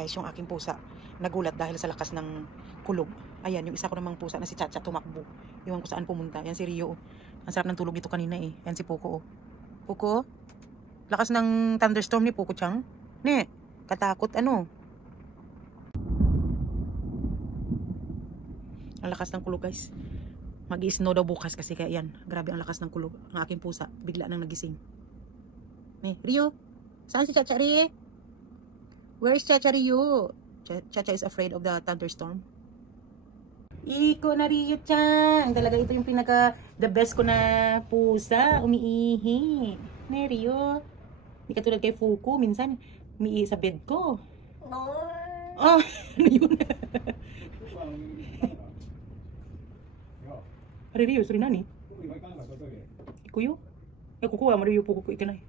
Guys, yung aking pusa nagulat dahil sa lakas ng kulog. Ayan, yung isa ko namang pusa na si Chacha tumakbo. Iwan ko saan pumunta. Yan si Rio. Ang sarap ng tulog nito kanina eh. Yan si Poco. Poco? Lakas ng thunderstorm ni Poco Chang. Ne, katakot ano. Ang lakas ng kulog guys. Mag-i-snow daw bukas kasi kaya yan. Grabe ang lakas ng kulog. Ang aking pusa bigla nang nagising. Ne, Rio? Saan si Chacha Rie? Where is Chacha Rio? Chacha is afraid of the thunderstorm. Iko na Rio-chan. Talaga ito yung pinaka the best ko na pusa. Umiihi. Ne, Rio. Hindi katulad kay Fuku. Minsan, umiihi sa bed ko. Oh, ano yun? Ari Rio, sorry nani? Ikuyo? Kukuha mo Rio Fuku ko ikanay.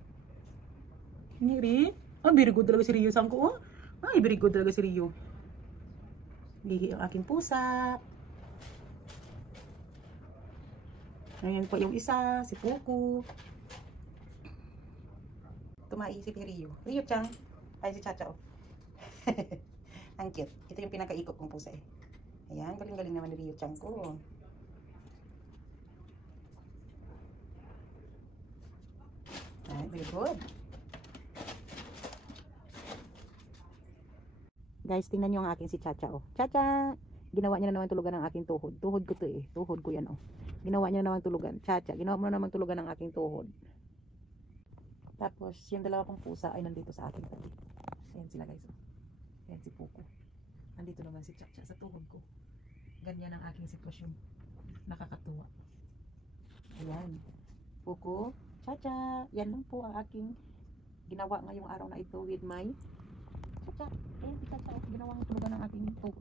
Ini Rio? Oh, very good talaga si Rio sang ko. Ay, very good talaga si Rio. Lihi ang aking pusa. Ayan po yung isa, si Puku. Tumaisip ni Rio. Rio-chan. Ay, si Chacha, oh. Ang cute. Ito yung pinakaikot kong pusa eh. Ayan, galing-galing naman ni Rio-chan ko. Ayan, very good. Guys, tingnan nyo ang aking si Chacha, oh. Chacha! Ginawa niya na naman tulugan ang aking tuhod. Tuhod ko to eh. Tuhod ko yan, oh. Ginawa niya na naman tulugan. Chacha, ginawa mo na naman tulugan ang aking tuhod. Tapos, yung dalawa kong pusa ay nandito sa aking tabi. Ayan sila guys, oh. Ayan si Puko. Nandito naman si Chacha sa tuhod ko. Ganyan ang aking sitwasyon. Nakakatuwa. Ayan. Puko, Chacha. Yan lang po ang aking ginawa ngayong araw na ito with my Chacha. Ayan si Chacha. Ginawa ang tulugan ng aking tuhod.